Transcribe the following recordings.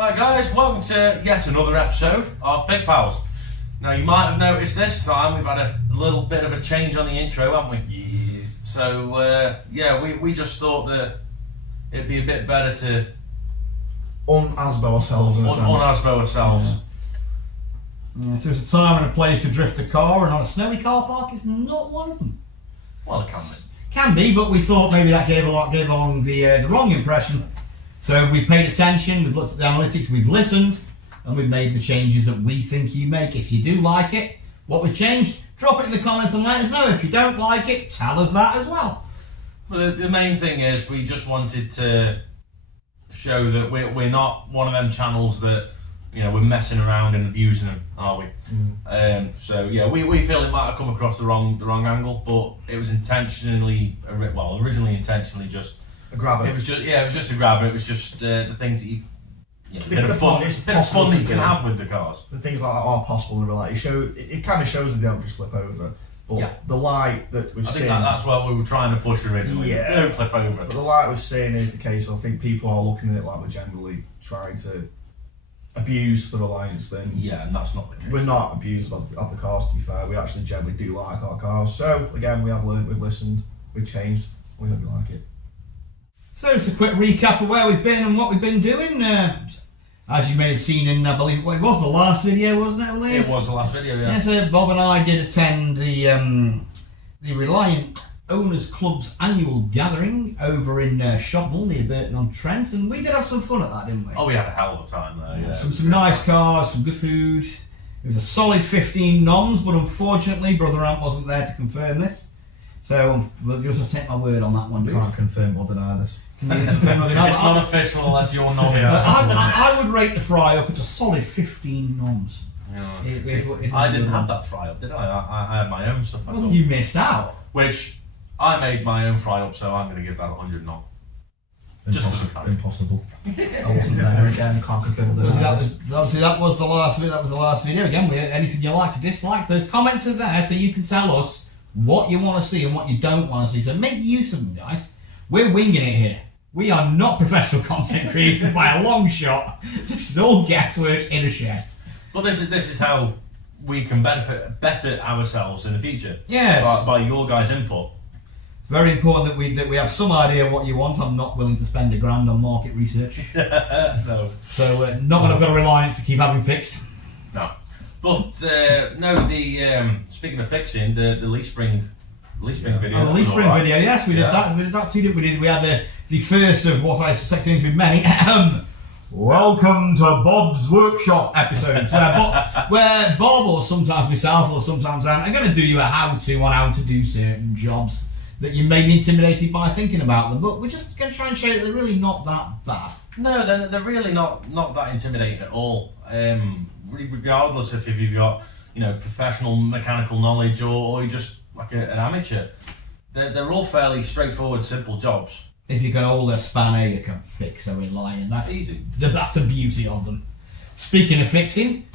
Right guys, welcome to yet another episode of Big Pals. Now you might have noticed this time we've had a little bit of a change on the intro, haven't we? Yes. So we just thought that it'd be a bit better to Un-Asbo ourselves in a sense. Un-Asbo ourselves. Yeah, so it's a time and a place to drift a car, and on a snowy car park is not one of them. Well, it can be. Can be, but we thought maybe that gave on the wrong impression. So we've paid attention, we've looked at the analytics, we've listened, and we've made the changes that we think you make. If you do like it, what we changed, drop it in the comments and let us know. If you don't like it, tell us that as well. Well, the main thing is we just wanted to show that we're not one of them channels that, you know, we're messing around and abusing them, are we? So yeah, we feel it might have come across the wrong angle, but it was originally intentionally just A grabber. It was just a grabber. It was just the things that you know, bit of fun that you can have with the cars. The things like that are possible in real life. It kind of shows that they don't just flip over. But the light that we've seen... I think that's what we were trying to push originally. Yeah. They don't flip over. But the light we've seen is the case. I think people are looking at it like we're generally trying to abuse the Reliance thing. Yeah, and that's not the case. We're not abusers of the cars, to be fair. We actually generally do like our cars. So, again, we have learned, we've listened, we've changed. We hope you like it. So just a quick recap of where we've been and what we've been doing. As you may have seen in, I believe, it was the last video, wasn't it, I believe? It was the last video, yeah. Yes, Bob and I did attend the Reliant Owners Club's annual gathering over in Shotwell near Burton-on-Trent, and we did have some fun at that, didn't we? Oh, we had a hell of a time there, yeah. Some nice cars, some good food. It was a solid 15 noms, but unfortunately Brother Ant wasn't there to confirm this. So we'll just take my word on that one, We dude. can't confirm or deny this. It's not official unless you're nominated. I would rate the fry up. It's a solid 15 noms. Yeah. It I didn't have that fry up, did I? I had my own stuff. Well, you missed out. Which I made my own fry up, so I'm going to give that 100 nom. Impossible. I wasn't there again. Can't confirm or deny this. Obviously, that was the last video. Again, anything you like or dislike, those comments are there, so you can tell us what you want to see and what you don't want to see. So make use of them, guys. We're winging it here. We are not professional content creators by a long shot. This is all guesswork in a shed. But this is how we can better ourselves in the future. Yes. By your guys' input. Very important that we have some idea of what you want. I'm not willing to spend £1,000 on market research. No. So not when I've got a Reliance to keep having fixed. No. But speaking of fixing, the leaf spring video. Oh, the leaf spring video, yes, we did that. We did that too. We had the first of what I suspect to be many. Welcome to Bob's Workshop episodes, where Bob, or sometimes myself, or sometimes Anne, are going to do you a how-to on how to do certain jobs that you may be intimidated by thinking about them, but we're just going to try and show you that they're really not that bad. No, they're really not that intimidating at all. Regardless if you've got, you know, professional mechanical knowledge or you're just like an amateur, they're all fairly straightforward, simple jobs. If you can hold a spanner, you can fix a Reliant. That's easy. That's the beauty of them. Speaking of fixing,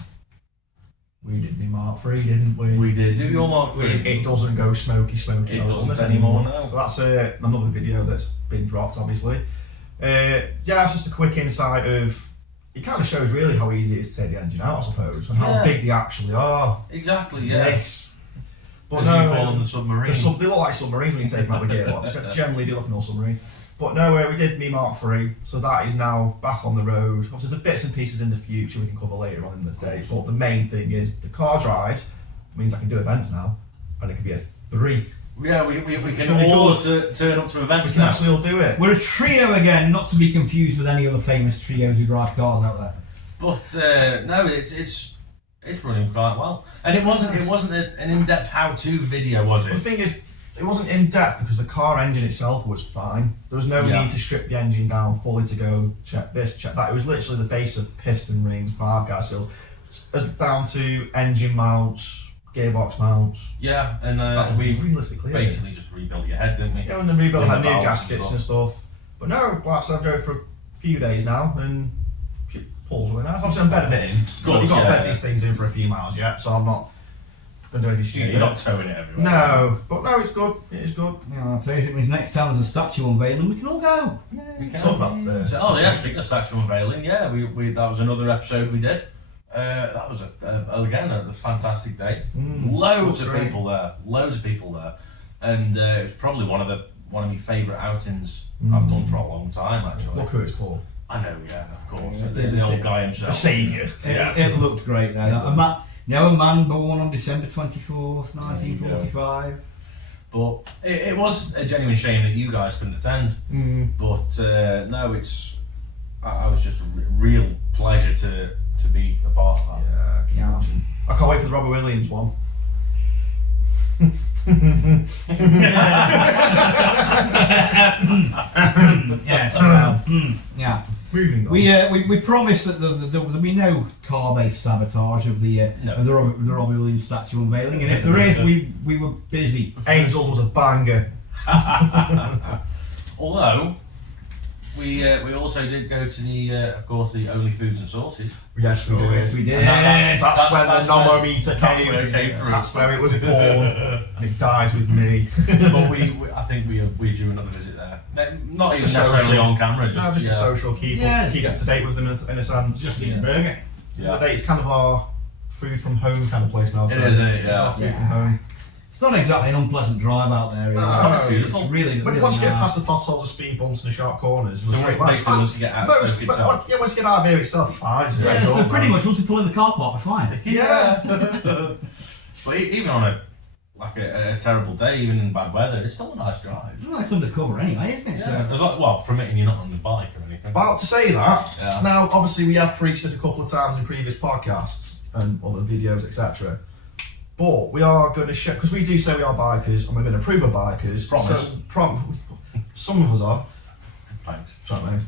we did the Mark III, didn't we? We did do your Mark III. It doesn't go smoky. It doesn't anymore now. So that's another video that's been dropped, obviously. It's just a quick insight of. It kind of shows really how easy it is to take the engine out, I suppose, and how big they actually are. Exactly. Yeah. Yes. But as you call them, the submarine. They look like submarines when you take them out of the gearbox. Generally, do look like an old submarine. But no, we did me Mark III, so that is now back on the road. Obviously, there's bits and pieces in the future we can cover later on in the day. But the main thing is the car drive means I can do events now, and it can be a 3. Yeah, we can all turn up to events. We can actually all do it. We're a trio again, not to be confused with any other famous trios who drive cars out there. But no, it's running quite well, and it wasn't an in-depth how-to video, was it? The thing is, it wasn't in-depth because the car engine itself was fine. There was no need to strip the engine down fully to go check this, check that. It was literally the base of piston rings, valve gas seals, down to engine mounts, gearbox mounts. Yeah, and we realistically basically just rebuilt your head, didn't we? Yeah, and then rebuilt had new gaskets and stuff. But no, I've drove for a few days now, and it pulls really nice. Obviously, I'm bedding it in. You've got to bed these things in for a few miles yet, so I'm not don't know if he's You're not towing it everywhere. No, but no, it's good. It is good. Yeah, I'll tell you, it means next time there's a statue unveiling, we can all go. We can. Talk about the. Oh yeah, speaking of statue unveiling, yeah, we that was another episode we did. That was again a fantastic day. Loads of people there, and it was probably one of my favourite outings I've done for a long time actually. Look who it's for. I know, yeah, of course, the old guy himself, The saviour. It looked great there. A man born on December 24th, 1945. But it was a genuine shame that you guys couldn't attend. But no, I was just a real pleasure to be a part of that. Yeah, can you imagine? I can't wait for the Robert Williams one. Yes. Yeah. Moving on. We promised that there'll be no car-based sabotage of the Robbie Williams statue unveiling, and if there is, we were busy. Angels was a banger. Although we also did go to of course the Only Foods and Sauces. Yes, we did. Yes, we did. That's when the nomometer That's where it came through. That's where it was born. And it dies with me. But I think we do another visit there. Not even necessarily on camera. Just a social keep up to date with them in a sense. Just eat a burger. Yeah. It's kind of our food from home kind of place now. So it is, it's our food from home. It's not exactly an unpleasant drive out there. It's beautiful. It's really, Once really you get nice. past the potholes, the speed bumps, and the sharp corners, Basically, once you get out of Stoke itself. once you get out of here itself, you're fine. Yeah, so pretty much once you pull in the car park, we're fine. Yeah. But even on a terrible day, even in bad weather, it's still a nice drive. It's nice undercover anyway, isn't it? Yeah. Well, permitting you're not on the bike or anything. About to say that. Yeah. Now, obviously, we have preached this a couple of times in previous podcasts and other videos, etc. But we are going to show, because we do say we are bikers, and we're going to prove we're bikers. Promise. So, some of us are. Thanks. Sorry, mate.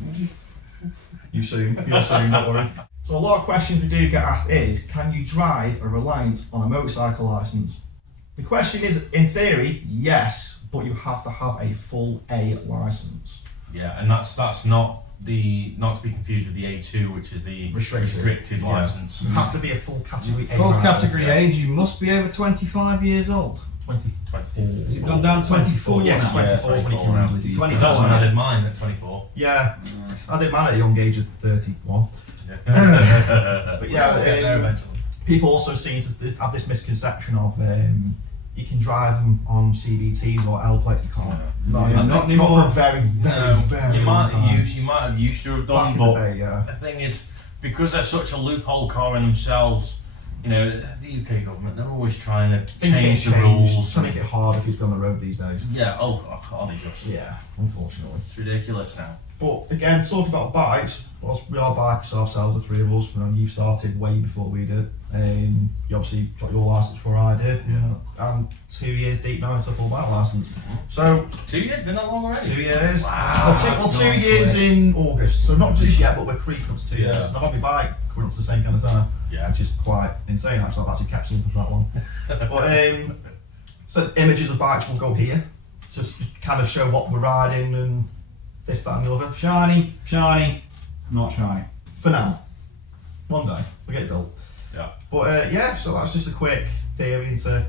You're soon, don't worry. So a lot of questions we do get asked is, can you drive a Reliant on a motorcycle licence? The question is, in theory, yes, but you have to have a full A licence. Yeah, and that's not to be confused with the A2, which is the restricted licence. You have to be a full category A. Full category age, you must be over 25 years old. 24. Has it gone down to 24? Yeah, now? 24 is when you can really do. 24. That's when I did mine at 24. Yeah, I did mine at a young age of 31. Yeah. But yeah, eventually. people also seem to have this misconception of you can drive them on CVTs or L plate. You can't. Not anymore. Not for a very, very you long might time. have used to have Back done, in the but day, yeah. the thing is, because they're such a loophole car in themselves, the UK government, they're always trying to change the rules. Trying to make it harder for you to be on the road these days. Yeah, honey, just. Yeah, unfortunately. It's ridiculous now. But again, talking about bikes, whilst we are bikers ourselves, the three of us, you started way before we did. You obviously got your licence before I did. Yeah. And 2 years deep now into a full bike licence. So 2 years? Been that long already? 2 years. Wow. Well, 2 years in August. So not just yet, but we're creeping up to 2 years. Yeah. And I've had my bike coming up to the same kind of time. Yeah. Which is quite insane actually. I've actually kept something for that one. But so images of bikes will go here. Just kind of show what we're riding and this, that and the other. Shiny, not shiny. For now. One day, we get it built. Yeah. But so that's just a quick theory into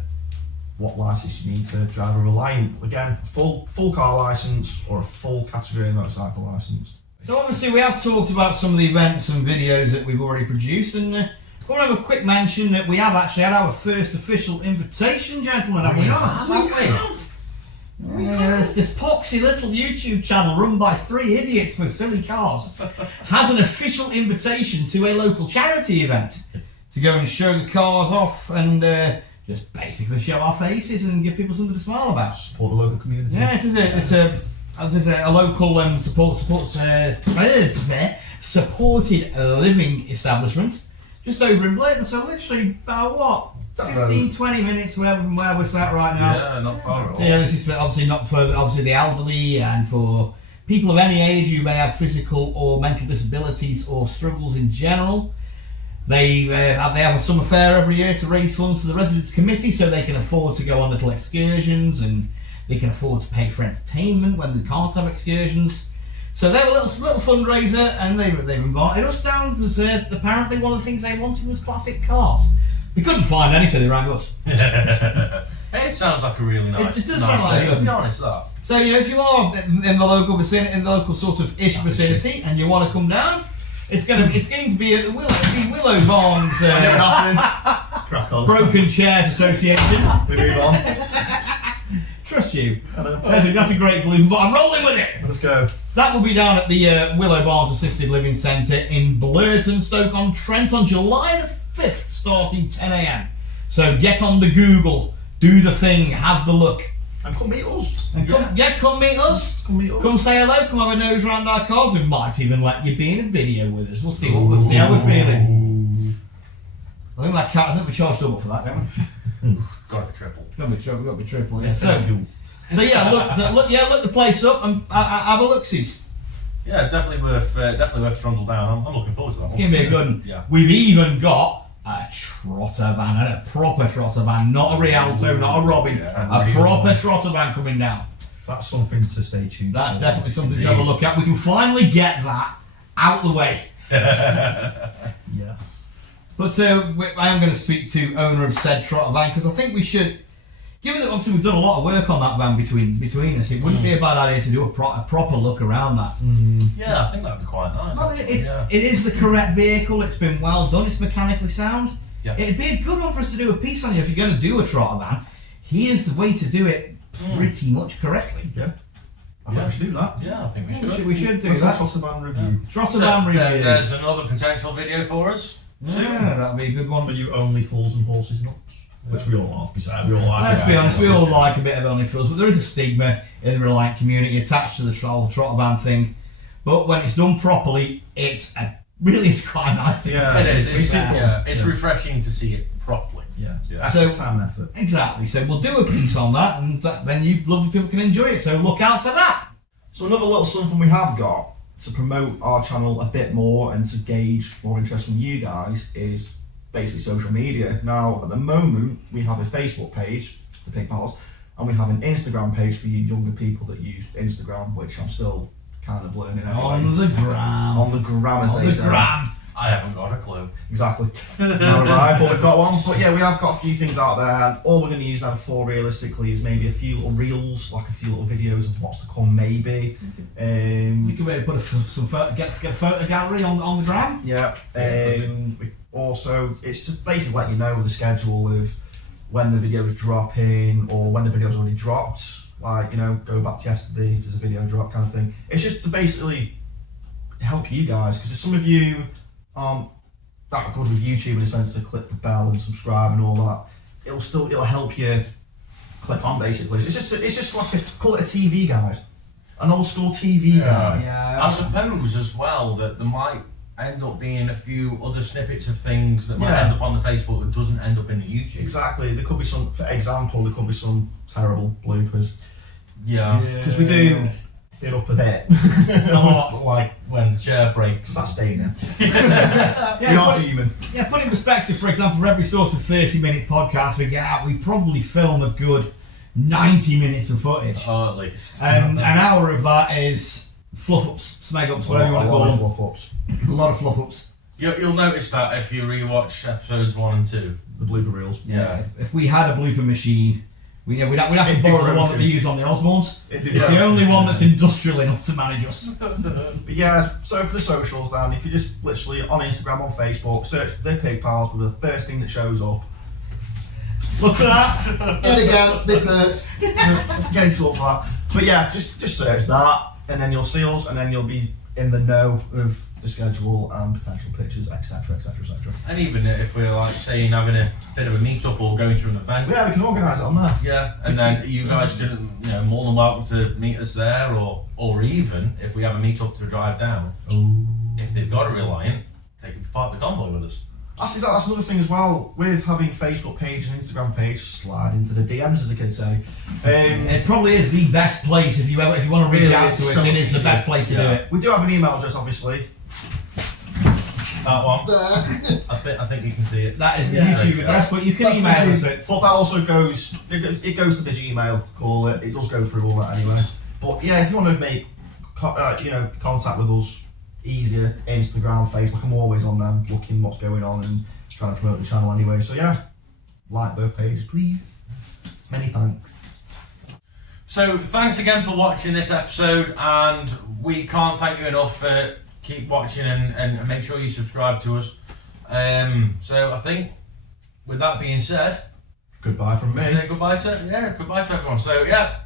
what licence you need to drive a Reliant. Again, full car licence or a full category motorcycle licence. So obviously we have talked about some of the events and videos that we've already produced, and I want to have a quick mention that we have actually had our first official invitation, gentlemen, have we not? This poxy little YouTube channel run by 3 idiots with silly cars has an official invitation to a local charity event to go and show the cars off and just basically show our faces and give people something to smile about. Support the local community. Yeah, it's a local supported living establishment just over in Blayton, so literally about what? 15-20 minutes from where we're sat right now. Yeah, not far at all. Yeah, this is obviously not for the elderly and for people of any age who may have physical or mental disabilities or struggles in general. They have a summer fair every year to raise funds for the residents committee so they can afford to go on little excursions and they can afford to pay for entertainment when they can't have excursions. So they were a little fundraiser and they've invited us down because apparently one of the things they wanted was classic cars. They couldn't find any, so they rang us. Hey, it sounds like a really nice. It does sound like day, to be honest, that. So if you are in the local vicinity, in the local sort of ish vicinity, and you want to come down, it's going to be at the Willow Barnes Crack on. Broken Chairs Association. We move on. Trust you. I know. That's a great balloon, but I'm rolling with it. Let's go. That will be down at the Willow Barnes Assisted Living Centre in Blurton, Stoke-on-Trent on July the 5th, starting 10 a.m. So get on the Google, do the thing, have the look. And come meet us. And come meet us. Come meet us. Come say hello, come have a nose round our cars. We might even let you be in a video with us. We'll see how we're feeling. I think we charge double for that, don't we? Got to be triple. Got to be triple. Yeah. So yeah, look the place up and have a look-sees. Yeah, definitely worth trundle down. I'm looking forward to that It's one. gonna be a good one. Yeah. We've even got a trotter van, a proper trotter van, not a Rialto, not a Robin, a proper trotter van coming down. That's something to stay tuned That's for. definitely something to have a look at. We can finally get that out the way. Yes. But I am going to speak to owner of said trotter van because I think we should, given that obviously we've done a lot of work on that van between us, it wouldn't be a bad idea to do a proper look around that. Yeah, I think that'd be quite nice. Well, actually, it is the correct vehicle. It's been well done. It's mechanically sound. Yeah. It'd be a good one for us to do a piece on you if you're going to do a trotter van. Here's the way to do it pretty much correctly. Yeah. I think we should do that. Yeah, I think we should. We should do Let's that. have a van review. Trotter van review. There's another potential video for us. Yeah, that'd be a good one. For you only fools and horses nuts. Which we all are, besides. We all like. Let's be honest, we all like a bit of only fools, but there is a stigma in the Reliant community attached to the trotter van thing. But when it's done properly, it's quite a nice thing. Yeah. It is. It's, Yeah. it's refreshing to see it properly. Yeah. Yeah. So- time and effort. Exactly. So we'll do a piece on that, and then you lovely people can enjoy it. So look out for that. So another little something we have got to promote our channel a bit more and to gauge more interest from you guys is basically social media. Now, at the moment, we have a Facebook page, the Pig Pals, and we have an Instagram page for you younger people that use Instagram, which I'm still kind of learning anyway. On the gram. On the gram, as On they the say. gram. I haven't got a clue. Exactly. Neither have I, but we've got one. But yeah, we have got a few things out there, and all we're going to use them for realistically is maybe a few little reels, like a few little videos of what's to come, maybe. You can maybe put get a photo gallery on the gram. Yeah. We also, it's to basically let you know the schedule of when the videos drop in or when the video's already dropped. Like, go back to yesterday if there's a video drop kind of thing. It's just to basically help you guys, because if some of you aren't that good with YouTube in the sense to click the bell and subscribe and all that, it'll help you click on basically. It's just like call it a TV guide, an old school TV guide. Yeah. I suppose as well that there might end up being a few other snippets of things that might end up on the Facebook that doesn't end up in the YouTube. Exactly. There could be some, for example, terrible bloopers. Yeah. Because we do it up a bit. Like when the chair breaks. That's staying in. Yeah, We are human. Yeah, put in perspective, for example, for every sort of 30-minute podcast we get out, we probably film a good 90 minutes of footage. Oh, at least. An hour of that is fluff-ups, smeg-ups, whatever you want to call them. Fluff-ups. A lot of fluff-ups. You'll notice that if you rewatch episodes 1 and 2. The blooper reels. Yeah. If we had a blooper machine, we'd have to borrow the one that they use on the Osborns. It's the only one that's industrial enough to manage us. But yeah, so for the socials then, if you just literally on Instagram, on Facebook, search The Pig Pals, will be the first thing that shows up. Look for that. And again, this hurts. Getting to up for that. But yeah, just search that, and then you'll see us, and then you'll be in the know of the schedule and potential pictures, etc, etc, etc. And even if we're like saying having a bit of a meet-up or going to an event. Yeah, we can organise it on there. Yeah, and then you guys can, more than welcome to meet us there, or even if we have a meet-up to drive down, if they've got a Reliant, they can be part of the convoy with us. That's another thing as well, with having Facebook page and Instagram page, slide into the DMs as the kids say. It probably is the best place if you want to reach out to us. It is the best place to do it. We do have an email address, obviously. That one. I think you can see it. That is the YouTube address, but you can email us it. But that also goes to the Gmail, call it. It does go through all that anyway. But yeah, if you want to make contact with us, easier. Instagram, Facebook, I'm always on them, looking what's going on and trying to promote the channel anyway. So yeah, like both pages, please. Many thanks. So thanks again for watching this episode, and we can't thank you enough for keep watching and make sure you subscribe to us. So I think with that being said, goodbye from me. Say goodbye to everyone. So yeah,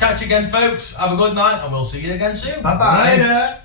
catch you again, folks. Have a good night, and we'll see you again soon. Bye bye. Later.